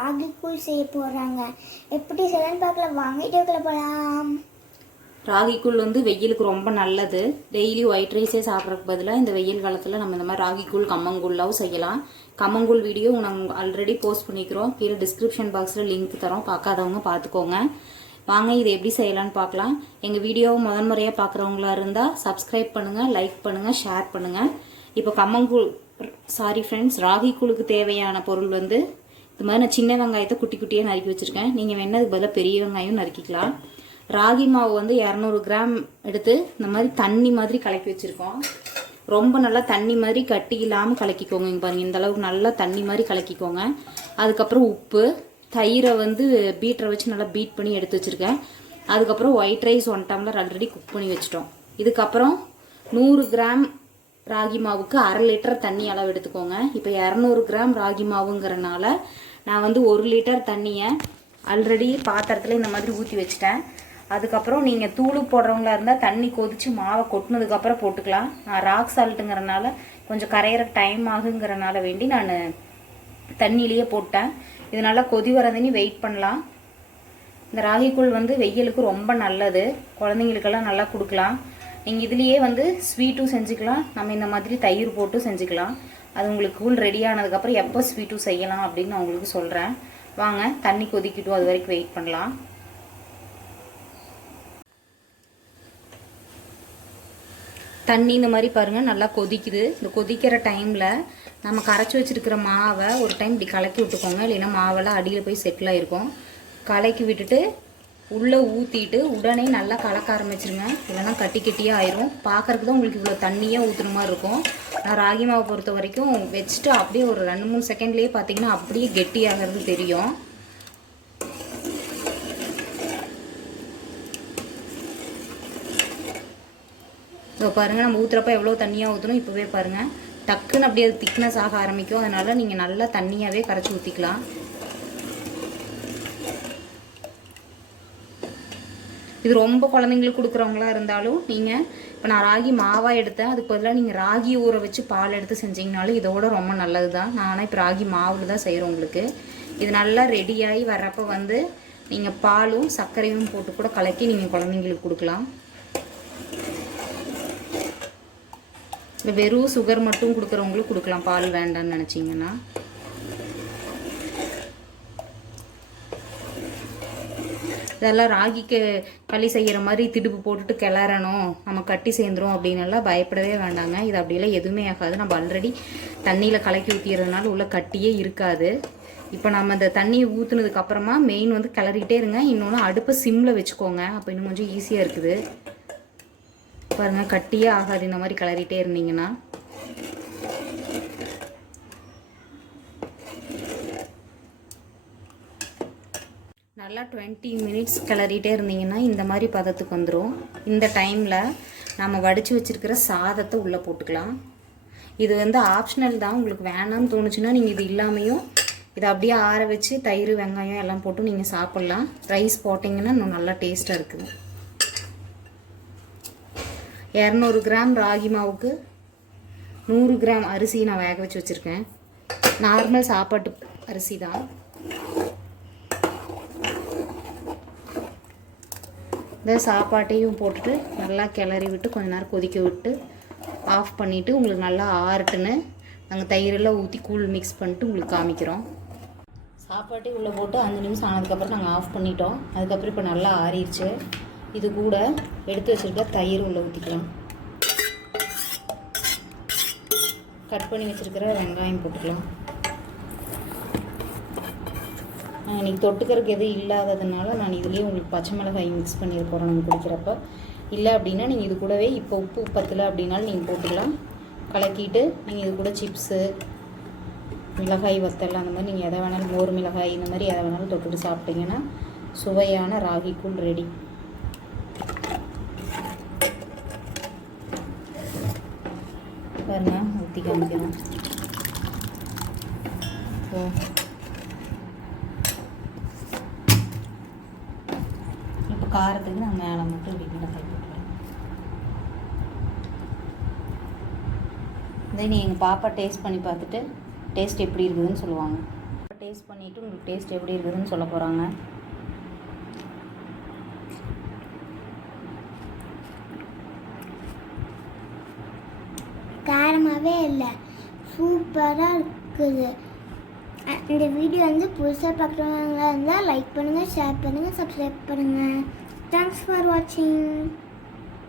ராகி கூழ் செய்ய போகிறாங்க. எப்படி செய்யலான்னு பார்க்கலாம். வாங்க வீடியோக்குள்ள போகலாம். ராகி கூழ் வந்து வெயிலுக்கு ரொம்ப நல்லது. டெய்லி ஒயிட் ரைஸே சாப்பிட்றதுக்கு பதிலாக இந்த வெயில் காலத்தில் நம்ம இந்த மாதிரி ராகி கூழ் கம்மங்கூழ்லாவும் செய்யலாம். கம்மங்கூழ் வீடியோ நாங்கள் ஆல்ரெடி போஸ்ட் பண்ணிக்கிறோம். கீழே டிஸ்கிரிப்ஷன் பாக்ஸில் லிங்க் தரோம், பார்க்காதவங்க பார்த்துக்கோங்க. வாங்க இது எப்படி செய்யலான்னு பார்க்கலாம். எங்கள் வீடியோவை முறையாக பார்க்குறவங்களா இருந்தால் சப்ஸ்கிரைப் பண்ணுங்கள், லைக் பண்ணுங்கள், ஷேர் பண்ணுங்கள். இப்போ ராகி கூழுக்கு தேவையான பொருள் வந்து இது மாதிரி நான் சின்ன வெங்காயத்தை குட்டி குட்டியாக நறுக்கி வச்சுருக்கேன். நீங்கள் வேணதுக்கு பதிலாக பெரிய வெங்காயம் நறுக்கிக்கலாம். ராகி மாவு வந்து 200 கிராம் எடுத்து இந்த மாதிரி தண்ணி மாதிரி கலக்கி வச்சுருக்கோம். ரொம்ப நல்லா தண்ணி மாதிரி கட்டி இல்லாமல் கலக்கிக்கோங்க. இங்கே பாருங்கள், இந்த அளவுக்கு நல்லா தண்ணி மாதிரி கலக்கிக்கோங்க. அதுக்கப்புறம் உப்பு, தயிரை வந்து பீட்டரை வச்சு நல்லா பீட் பண்ணி எடுத்து வச்சுருக்கேன். அதுக்கப்புறம் white rice 1 tumbler already cook பண்ணி வச்சுட்டோம். இதுக்கப்புறம் 100 கிராம் ராகி மாவுக்கு 1/2 லிட்டர் தண்ணி அளவு எடுத்துக்கோங்க. இப்போ 200 கிராம் ராகி மாவுங்கிறனால நான் வந்து 1 லிட்டர் தண்ணியை ஆல்ரெடி பாத்திரத்தில் இந்த மாதிரி ஊற்றி வச்சுட்டேன். அதுக்கப்புறம் நீங்கள் தூள் போடுறவங்களா இருந்தால் தண்ணி கொதித்து மாவை கொட்டினதுக்கப்புறம் போட்டுக்கலாம். நான் ராக் சால்ட்டுங்கிறனால கொஞ்சம் கரையிற டைம் ஆகுங்கிறனால வேண்டி நான் தண்ணியிலேயே போட்டேன். இதனால் கொதி வரதுன்னு வெயிட் பண்ணலாம். இந்த ராகிக்கூழ் வந்து வெயிலுக்கு ரொம்ப நல்லது. குழந்தைங்களுக்கெல்லாம் நல்லா கொடுக்கலாம். நீங்கள் இதுலேயே வந்து ஸ்வீட்டும் செஞ்சுக்கலாம். நம்ம இந்த மாதிரி தயிர் போட்டு செஞ்சுக்கலாம். அது உங்களுக்கு கூழ் ரெடி ஆனதுக்கப்புறம் எப்போ ஸ்வீட்டும் செய்யலாம் அப்படின்னு நான் உங்களுக்கு சொல்கிறேன். வாங்க தண்ணி கொதிக்கிட்டும், அது வரைக்கும் வெயிட் பண்ணலாம். தண்ணி இந்த மாதிரி பாருங்கள் நல்லா கொதிக்குது. இந்த கொதிக்கிற டைமில் நம்ம கரைச்சி வச்சுருக்கிற மாவை ஒரு டைம் இப்படி கலக்கி விட்டுக்கோங்க. இல்லைன்னா மாவெல்லாம் அடியில் போய் செட்டில் ஆகிருக்கும். கலக்கி விட்டுட்டு உள்ளே ஊற்றிட்டு உடனே நல்லா கலக்க ஆரம்பிச்சிருங்க. இல்லைன்னா கட்டி கட்டியாக ஆயிரும். பார்க்குறதுக்கு தான் உங்களுக்கு இவ்வளோ தண்ணியாக ஊற்றுன மாதிரி இருக்கும். நான் ராகி மாவை பொறுத்த வரைக்கும் வச்சுட்டு அப்படியே ஒரு 2-3 செகண்ட்லேயே பார்த்தீங்கன்னா அப்படியே கெட்டியாகிறது தெரியும். இப்போ பாருங்கள், நம்ம ஊற்றுறப்ப எவ்வளோ தண்ணியாக ஊற்றணும். இப்போவே பாருங்கள், டக்குன்னு அப்படியே அது திக்னஸ் ஆக ஆரம்பிக்கும். அதனால் நீங்கள் நல்லா தண்ணியாகவே கரைச்சி ஊற்றிக்கலாம். இது ரொம்ப குழந்தைங்களுக்கு கொடுக்குறவங்களா இருந்தாலும் நீங்கள் இப்போ நான் ராகி மாவாக எடுத்தேன், அதுக்கு பதிலாக நீங்கள் ராகி ஊற வச்சு பால் எடுத்து செஞ்சிங்கனாலும் இதோட ரொம்ப நல்லது தான். நான் இப்போ ராகி மாவில் தான் செய்கிறோம். உங்களுக்கு இது நல்லா ரெடியாகி வர்றப்போ வந்து நீங்கள் பாலும் சர்க்கரையும் போட்டு கூட கலக்கி நீங்கள் குழந்தைங்களுக்கு கொடுக்கலாம். இந்த வெறும் சுகர் மட்டும் கொடுக்குறவங்களுக்கு கொடுக்கலாம், பால் வேண்டான்னு நினச்சிங்கன்னா. இதெல்லாம் ராகிக்கு களி செய்கிற மாதிரி திடுப்பு போட்டுட்டு கிளறணும், நம்ம கட்டி சேர்ந்துரும் அப்படின்னெல்லாம் பயப்படவே வேண்டாங்க. இது அப்படியெல்லாம் எதுவுமே ஆகாது. நம்ம ஆல்ரெடி தண்ணியில் கலக்கி ஊற்றிடுறதுனால உள்ள கட்டியே இருக்காது. இப்போ நம்ம இந்த தண்ணியை ஊற்றுனதுக்கு அப்புறமா மெயின் வந்து கிளறிக்கிட்டே இருங்க. இன்னொன்று அடுப்பை சிம்மில் வச்சுக்கோங்க. அப்போ இன்னும் கொஞ்சம் ஈஸியாக இருக்குது. பாருங்கள், கட்டியே ஆகாது இந்த மாதிரி கிளறிட்டே இருந்தீங்கன்னா. நல்லா 20 மினிட்ஸ் கிளறிட்டே இருந்தீங்கன்னா இந்த மாதிரி பதத்துக்கு வந்துடும். இந்த டைமில் நம்ம வடித்து வச்சுருக்கிற சாதத்தை உள்ளே போட்டுக்கலாம். இது வந்து ஆப்ஷனல் தான். உங்களுக்கு வேணாம்னு தோணுச்சுன்னா நீங்கள் இது இல்லாமையும் இதை அப்படியே ஆற வச்சு தயிர் வெங்காயம் எல்லாம் போட்டு நீங்கள் சாப்பிட்லாம். ரைஸ் போட்டிங்கன்னா இன்னும் நல்லா டேஸ்ட்டாக இருக்குது. 200 கிராம் ராகி மாவுக்கு 100 கிராம் அரிசி நான் வேக வச்சு வச்சுருக்கேன். நார்மல் சாப்பாட்டு அரிசி தான். இந்த சாப்பாட்டையும் போட்டுட்டு நல்லா கிளறி விட்டு கொஞ்ச நேரம் கொதிக்க விட்டு ஆஃப் பண்ணிவிட்டு உங்களுக்கு நல்லா ஆறட்டுன்னு நாங்கள் தயிரெல்லாம் ஊற்றி கூழ் மிக்ஸ் பண்ணிட்டு உங்களுக்கு காமிக்கிறோம். சாப்பாட்டையும் உள்ளே போட்டு 5 நிமிஷம் ஆனதுக்கப்புறம் நாங்கள் ஆஃப் பண்ணிட்டோம். அதுக்கப்புறம் இப்போ நல்லா ஆறிடுச்சு. இது கூட எடுத்து வச்சுருக்க தயிர் உள்ளே ஊற்றிக்கலாம். கட் பண்ணி வச்சுருக்கிற வெங்காயம் போட்டுக்கலாம். இன்றைக்கி தொட்டுக்கிறதுக்கு எதுவும் இல்லாததுனால நான் இதுலேயே உங்களுக்கு பச்சை மிளகாய் மிக்ஸ் பண்ணி போகிறேன் நீங்கள் குடிக்கிறப்ப. இல்லை அப்படின்னா நீங்கள் இது கூடவே இப்போ உப்பு பத்தலை அப்படின்னாலும் நீங்கள் போட்டுக்கலாம். கலக்கிட்டு நீங்கள் இது கூட சிப்ஸு, மிளகாய் வத்தல் அந்த மாதிரி நீங்கள் எதை வேணாலும், மோர் மிளகாய் இந்த மாதிரி எதை வேணாலும் தொட்டுட்டு சாப்பிட்டீங்கன்னா சுவையான ராகி கூழ் ரெடி. பாருங்க, ஊற்றி காமிக்கிறோம். இப்போ காரத்துக்கு நான் மேலே மட்டும் மிளகாய் போட்டுக்கிறேன். இதை நீ எங்கள் பாப்பா டேஸ்ட் பண்ணி பார்த்துட்டு டேஸ்ட் எப்படி இருக்குதுன்னு சொல்லுவாங்க. டேஸ்ட் பண்ணிவிட்டு உங்களுக்கு டேஸ்ட் எப்படி இருக்குதுன்னு சொல்ல போகிறாங்க. காரமாகவே இல்லை, சூப்பராக இருக்குது. இந்த வீடியோ வந்து புதுசாக பார்க்குறவங்களா இருந்தால் லைக் பண்ணுங்கள், ஷேர் பண்ணுங்கள், சப்ஸ்கிரைப் பண்ணுங்கள். தேங்க்ஸ் ஃபார் வாட்சிங்.